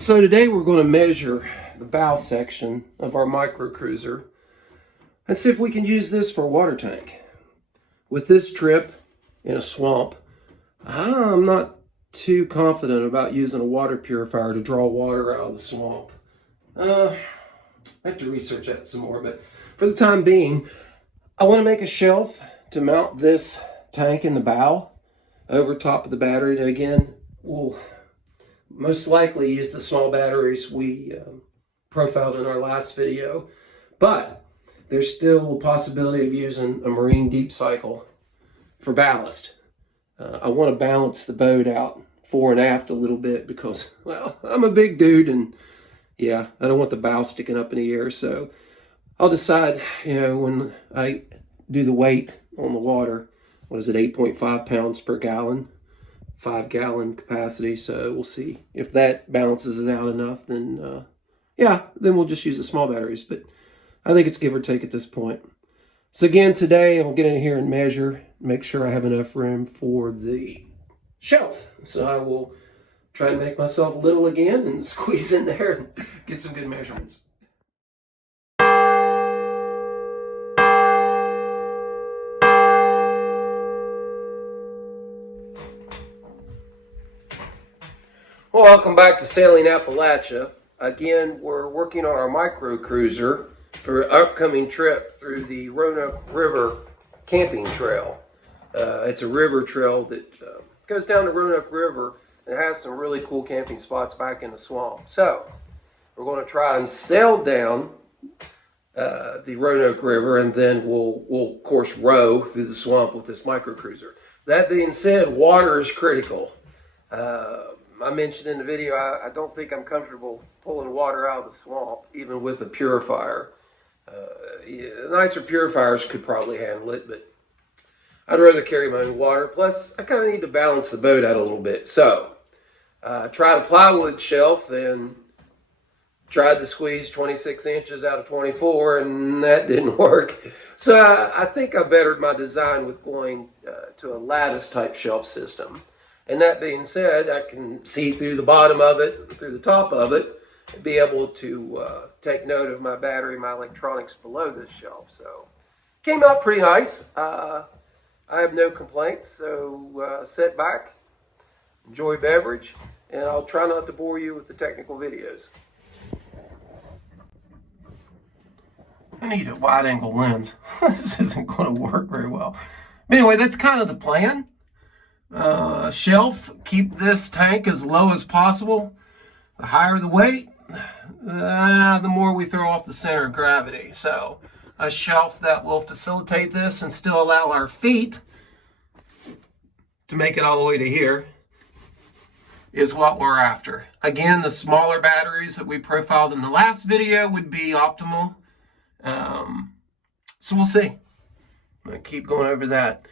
So today we're going to measure the bow section of our micro cruiser and see if we can use this for a water tank. With this trip in a swamp, I'm not too confident about using a water purifier to draw water out of the swamp. I have to research that some more, but for the time being, I want to make a shelf to mount this tank in the bow over top of the battery. And again, we'll most likely use the small batteries we profiled in our last video, but there's still a possibility of using a marine deep cycle for ballast. I want to balance the boat out fore and aft a little bit because, well, I'm a big dude and yeah, I don't want the bow sticking up in the air. So I'll decide, when I do the weight on the water, what is it, 8.5 pounds per gallon, 5-gallon capacity. So we'll see if that balances it out enough. Then, then we'll just use the small batteries. But I think it's give or take at this point. So again, today I'll get in here and measure, make sure I have enough room for the shelf. So I will try and make myself little again and squeeze in there and get some good measurements. Well, welcome back to Sailing Appalachia. Again, we're working on our micro cruiser for an upcoming trip through the Roanoke River camping trail. It's a river trail that goes down the Roanoke River and has some really cool camping spots back in the swamp. So we're going to try and sail down the Roanoke River, and then we'll of course row through the swamp with this micro cruiser. That being said, water is critical. I mentioned in the video, I don't think I'm comfortable pulling water out of the swamp, even with a purifier. Nicer purifiers could probably handle it, but I'd rather carry my own water. Plus, I kind of need to balance the boat out a little bit. So, tried a plywood shelf and tried to squeeze 26 inches out of 24, and that didn't work. So I think I bettered my design with going to a lattice type shelf system. And that being said, I can see through the bottom of it, through the top of it, and be able to take note of my battery, my electronics below this shelf. So, came out pretty nice. I have no complaints, so sit back, enjoy beverage, and I'll try not to bore you with the technical videos. I need a wide-angle lens. This isn't going to work very well. But anyway, that's kind of the plan. Shelf, keep this tank as low as possible. The higher the weight, the more we throw off the center of gravity. So a shelf that will facilitate this and still allow our feet to make it all the way to here is what we're after. Again, the smaller batteries that we profiled in the last video would be optimal. So we'll see. I'm going to keep going over that.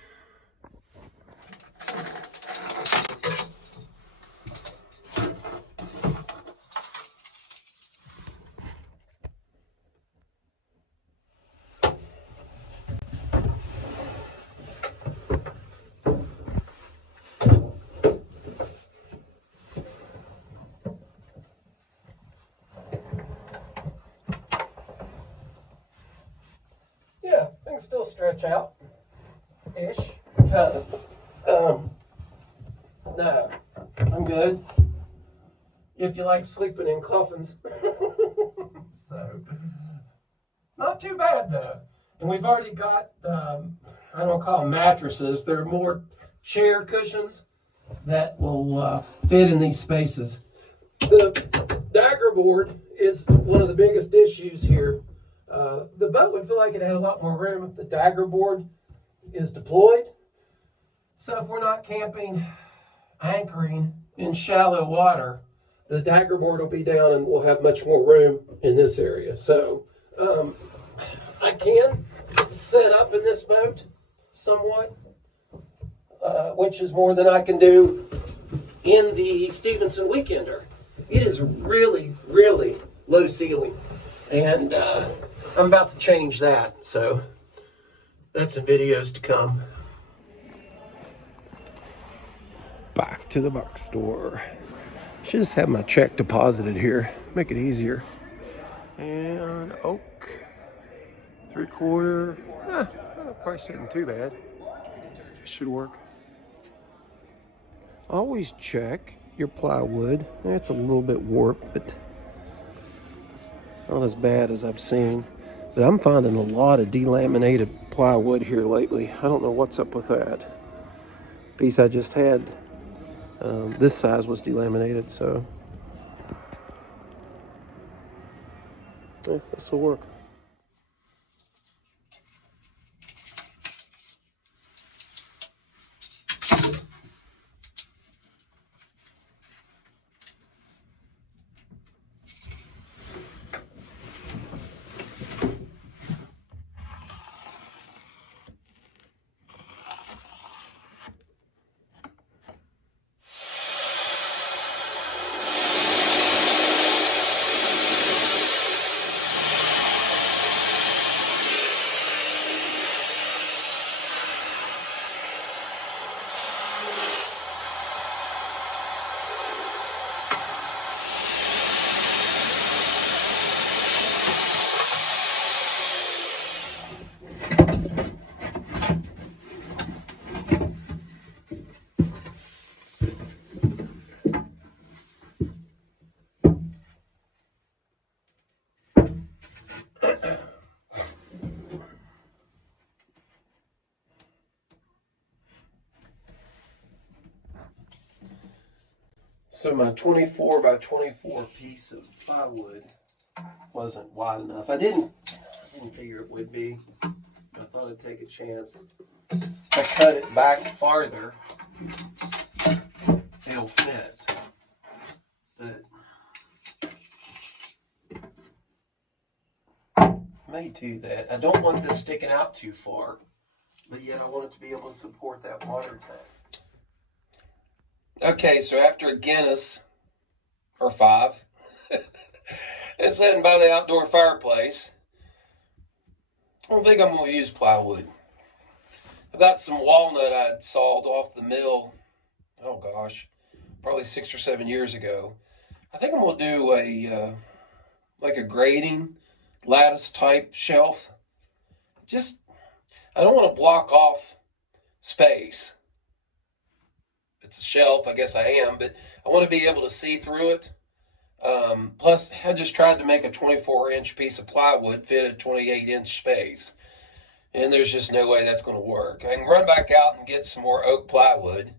Yeah, things still stretch out ish, kind of. No, I'm good. If you like sleeping in coffins. So, not too bad though. And we've already got, I don't call them mattresses, they're more chair cushions that will fit in these spaces. The dagger board is one of the biggest issues here. The boat would feel like it had a lot more room if the dagger board is deployed. So if we're not camping, anchoring in shallow water, the dagger board will be down and we'll have much more room in this area. So I can set up in this boat somewhat, which is more than I can do in the Stevenson Weekender. It is really, really low ceiling, and I'm about to change that. So that's in videos to come. Back to the box store. Should just have my check deposited here, make it easier. And oak, 3/4. Price isn't too bad. Should work. Always check your plywood. It's a little bit warped, but not as bad as I've seen. But I'm finding a lot of delaminated plywood here lately. I don't know what's up with that. Piece I just had, this size was delaminated, so this will work. So my 24 by 24 piece of plywood wasn't wide enough. I didn't figure it would be. I thought I'd take a chance. If I cut it back farther, it'll fit. But I may do that. I don't want this sticking out too far, but yet I want it to be able to support that water tank. Okay, so after a Guinness, or 5, and sitting by the outdoor fireplace, I don't think I'm going to use plywood. I've got some walnut I'd sawed off the mill, oh gosh, probably 6 or 7 years ago. I think I'm going to do like a grating lattice type shelf. I don't want to block off space. It's a shelf, I guess I am, but I want to be able to see through it. Plus, I just tried to make a 24-inch piece of plywood fit a 28-inch space, and there's just no way that's going to work. I can run back out and get some more oak plywood,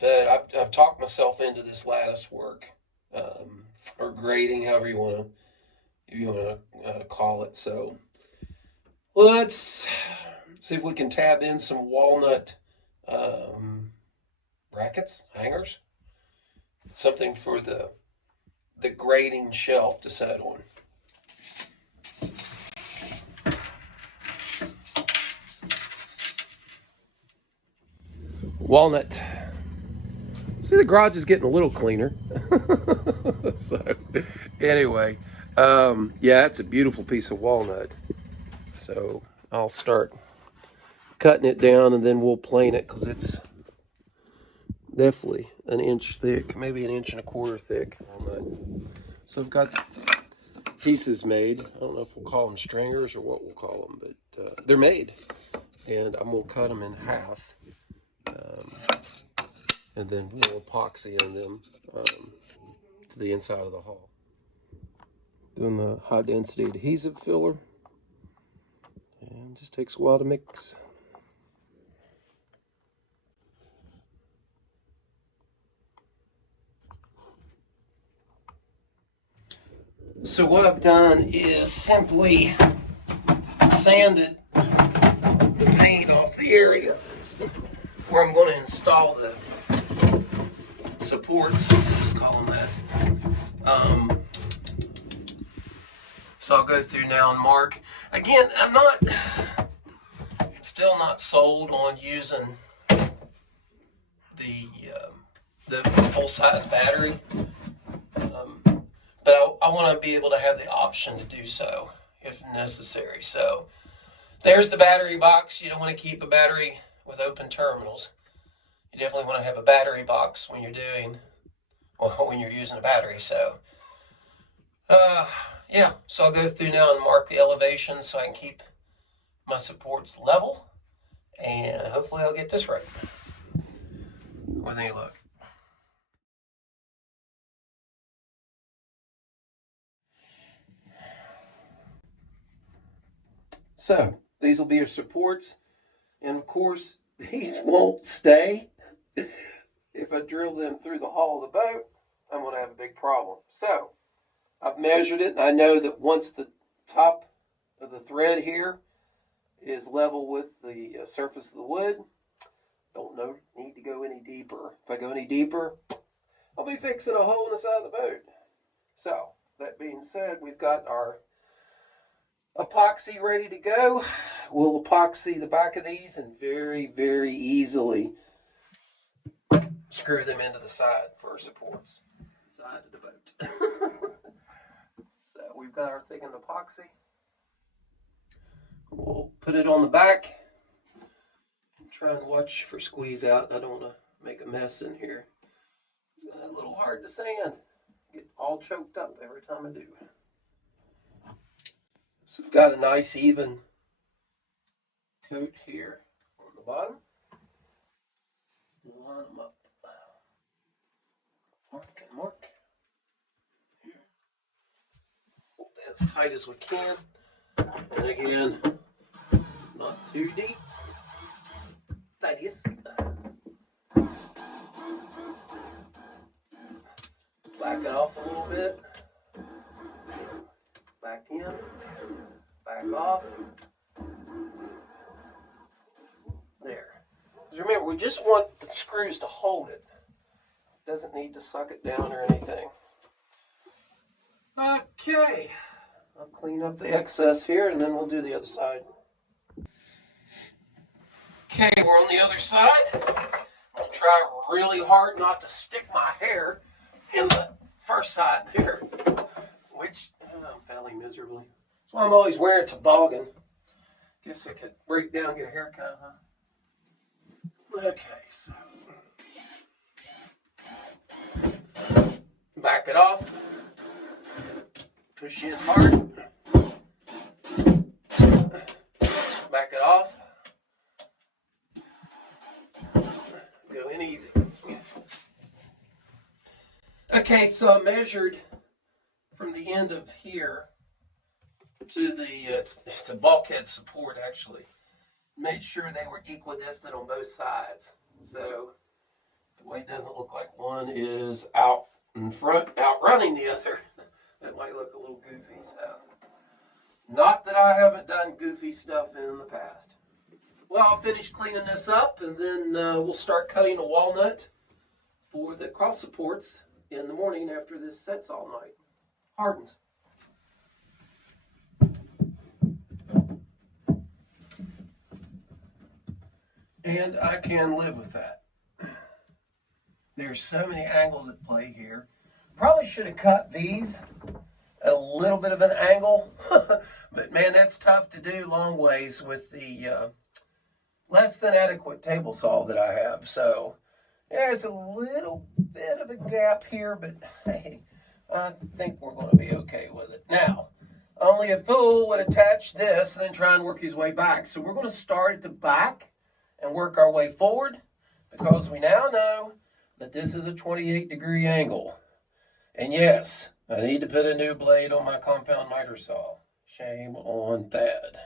but I've talked myself into this lattice work, or grating, however you want to call it. So let's see if we can tab in some walnut brackets, hangers, something for the grating shelf to set on. Walnut. See, the garage is getting a little cleaner. So anyway, yeah, it's a beautiful piece of walnut. So I'll start cutting it down and then we'll plane it, because it's definitely an inch thick, maybe an 1.25 inches thick walnut. So I've got pieces made. I don't know if we'll call them stringers or what we'll call them, but they're made. And I'm going to cut them in half. And then we'll epoxy in them to the inside of the hull. Doing the high density adhesive filler. And just takes a while to mix. So what I've done is simply sanded the paint off the area where I'm going to install the supports, let's call them that. So I'll go through now and mark. Again, I'm still not sold on using the full-size battery. But I want to be able to have the option to do so if necessary. So there's the battery box. You don't want to keep a battery with open terminals. You definitely want to have a battery box when you're doing when you're using a battery. So, yeah, so I'll go through now and mark the elevation so I can keep my supports level, and hopefully I'll get this right. With any luck. So these will be your supports, and of course these won't stay. If I drill them through the hull of the boat, I'm going to have a big problem. So I've measured it, and I know that once the top of the thread here is level with the surface of the wood, don't need to go any deeper. If I go any deeper, I'll be fixing a hole in the side of the boat. So that being said, we've got our epoxy ready to go. We'll epoxy the back of these and very, very easily screw them into the side for our supports. Side of the boat. So we've got our thickened epoxy. We'll put it on the back. Try and watch for squeeze out. I don't want to make a mess in here. It's a little hard to sand. Get all choked up every time I do. So we've got a nice even coat here on the bottom. Line them up. Mark and mark. Hold that as tight as we can. And again, not too deep. Tidiest. Back it off a little bit. Back in. Back off. There. Because remember, we just want the screws to hold it. It doesn't need to suck it down or anything. Okay. I'll clean up the excess here and then we'll do the other side. Okay, we're on the other side. I'm going to try really hard not to stick my hair in the first side there, which I'm failing miserably. That's why I'm always wearing a toboggan. Guess I could break down and get a haircut, huh? Okay, so back it off. Push in hard. Back it off. Go in easy. Okay, so I measured from the end of here to the it's a bulkhead support actually. Made sure they were equidistant on both sides. So the way it doesn't look like one is out in front, outrunning the other. That might look a little goofy. So, not that I haven't done goofy stuff in the past. Well, I'll finish cleaning this up, and then we'll start cutting a walnut for the cross supports in the morning after this sets all night. Hardens. And I can live with that. There's so many angles at play here. Probably should have cut these at a little bit of an angle. But man, that's tough to do long ways with the less than adequate table saw that I have. So there's a little bit of a gap here, but hey, I think we're going to be okay with it. Now, only a fool would attach this and then try and work his way back. So we're going to start at the back and work our way forward, because we now know that this is a 28-degree angle. And yes, I need to put a new blade on my compound miter saw. Shame on Thad.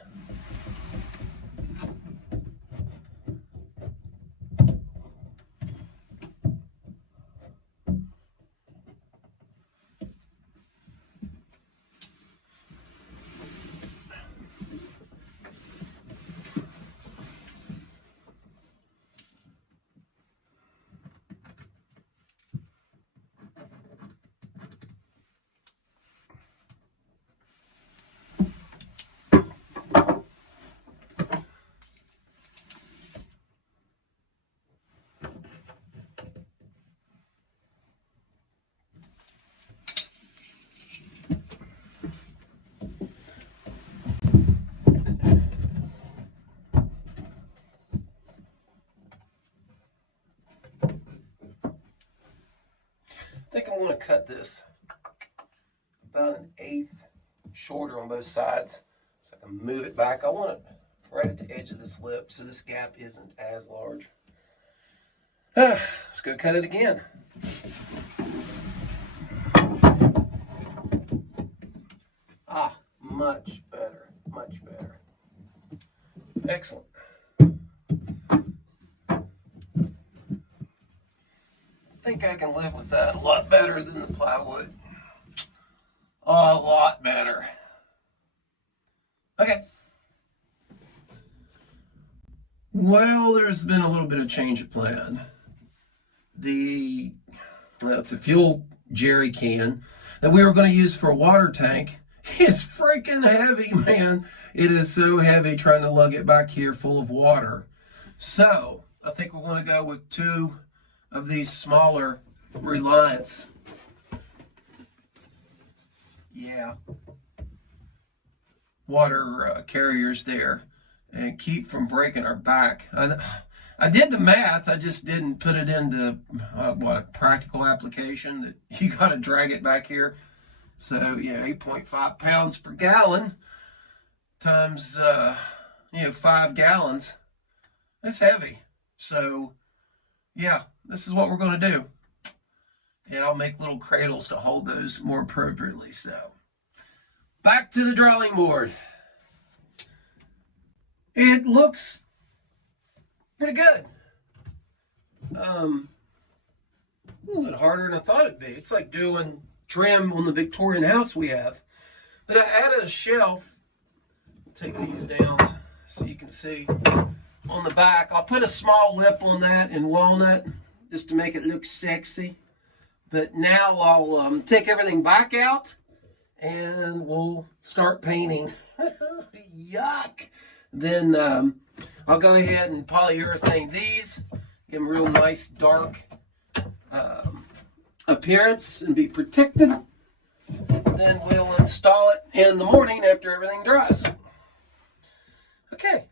I want to cut this about 1/8 shorter on both sides so I can move it back. I want it right at the edge of this lip so this gap isn't as large. Let's go cut it again. Much better, much better. Excellent. I think I can live with that a lot better than the plywood. A lot better. Okay. Well, there's been a little bit of change of plan. It's a fuel jerry can that we were going to use for a water tank. It's freaking heavy, man. It is so heavy trying to lug it back here full of water. So I think we're going to go with 2 of these smaller Reliance. Yeah. Water carriers there, and keep from breaking our back. I did the math. I just didn't put it into a practical application that you got to drag it back here. So yeah, 8.5 pounds per gallon times 5 gallons. That's heavy. So yeah, this is what we're going to do. And I'll make little cradles to hold those more appropriately. So back to the drawing board. It looks pretty good. A little bit harder than I thought it'd be. It's like doing trim on the Victorian house we have. But I added a shelf. Take these down so you can see on the back. I'll put a small lip on that in walnut just to make it look sexy. But now I'll take everything back out and we'll start painting. Yuck. Then I'll go ahead and polyurethane these, give them a real nice dark appearance and be protected. Then we'll install it in the morning after everything dries. Okay,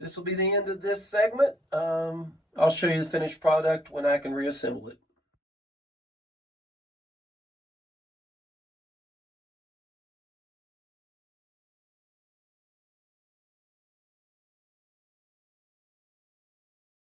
this will be the end of this segment. I'll show you the finished product when I can reassemble it.